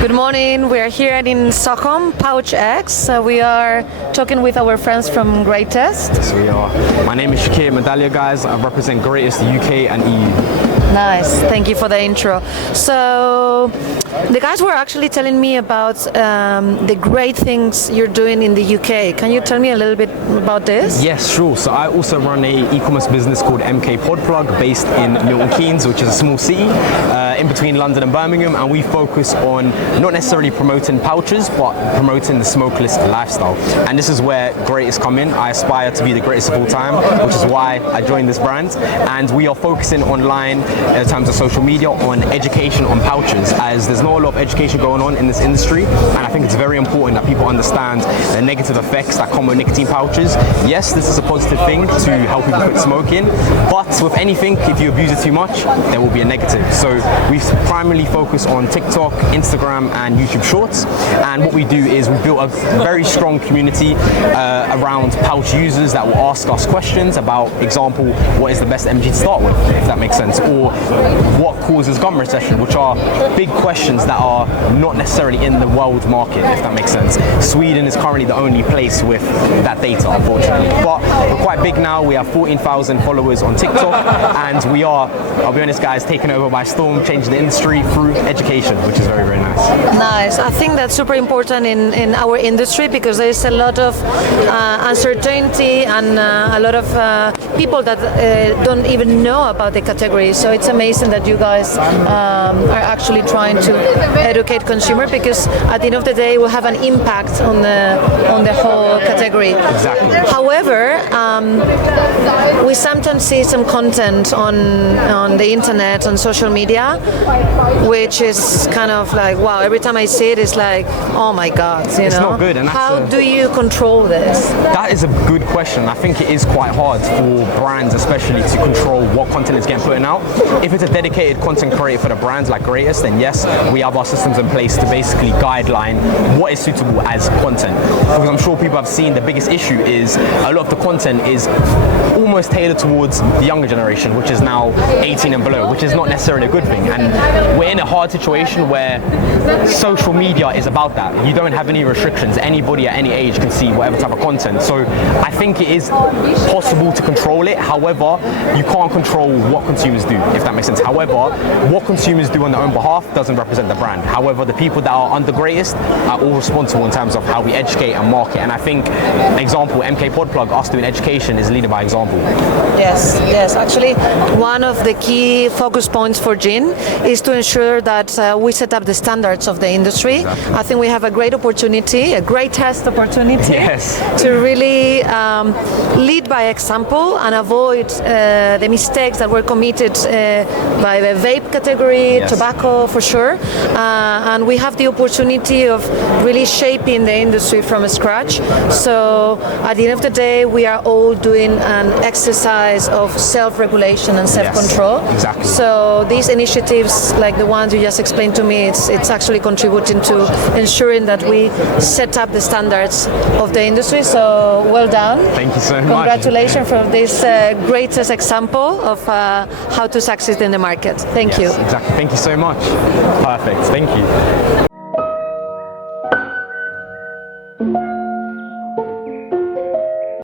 Good morning. We are here in Stockholm, PouchEX. We are talking with our friends from Greatest. Yes, we are. My name is Shakira Medalia, guys. I represent Greatest UK and EU. Nice. Thank you for the intro. So, the guys were actually telling me about the great things you're doing in the UK. Can you tell me a little bit about this? Yes, sure. So I also run a e-commerce business called MK Podplug based in Milton Keynes, which is a small city in between London and Birmingham, and we focus on not necessarily promoting pouches, but promoting the smokeless lifestyle. And this is where Greatest come in. I aspire to be the greatest of all time, which is why I joined this brand. And we are focusing online in terms of social media on education on pouches, as there's not a lot of education going on in this industry, and I think it's very important that people understand the negative effects that come with nicotine pouches. Yes, this is a positive thing to help people quit smoking, but with anything, if you abuse it too much, there will be a negative. So we primarily focus on TikTok, Instagram and YouTube Shorts, and what we do is we built a very strong community around pouch users that will ask us questions about, example, what is the best MG to start with, if that makes sense, or what causes gum recession, which are big questions that are not necessarily in the world market, if that makes sense. Sweden is currently the only place with that data, unfortunately, but we're quite big now. We have 14,000 followers on TikTok, and we are, I'll be honest guys, taken over by storm, changing the industry through education, which is very, very nice. Nice. I think that's super important in our industry, because there's a lot of uncertainty and a lot of people that don't even know about the category. So it's amazing that you guys are actually trying to educate consumer, because at the end of the day will have an impact on the whole category. Exactly. However, we sometimes see some content on the internet, on social media, which is kind of like, wow, every time I see it, it's like, oh my God, you know? It's not good. And how do you control this? That is a good question. I think it is quite hard for brands especially to control what content is getting put out. If it's a dedicated content creator for the brands like Greatest, then yes, we have our systems in place to basically guideline what is suitable as content. Because I'm sure people have seen the biggest issue is a lot of the content is almost tailored towards the younger generation, which is now 18 and below, which is not necessarily a good thing. And we're in a hard situation where social media is about that. You don't have any restrictions. Anybody at any age can see whatever type of content. So I think it is possible to control it. However, you can't control what consumers do, if that makes sense. However, what consumers do on their own behalf doesn't represent the brand. However, the people that are under Greatest are all responsible in terms of how we educate and market. And I think, example, MK Podplug, us doing education is leading by example. Yes, yes. Actually, one of the key focus points for GINN is to ensure that we set up the standards of the industry. Exactly. I think we have a great opportunity, a great test opportunity, yes, to really lead by example and avoid the mistakes that were committed by the vape category, yes, tobacco for sure, and we have the opportunity of really shaping the industry from scratch. So at the end of the day, we are all doing an exercise of self-regulation and self-control. yes, exactly. So these initiatives, like the ones you just explained to me, it's actually contributing to ensuring that we set up the standards of the industry. So well done. Thank you so much. Congratulations for this greatest example of how to succeed in the market. Thank you. Exactly. Thank you so much. Perfect. Thank you.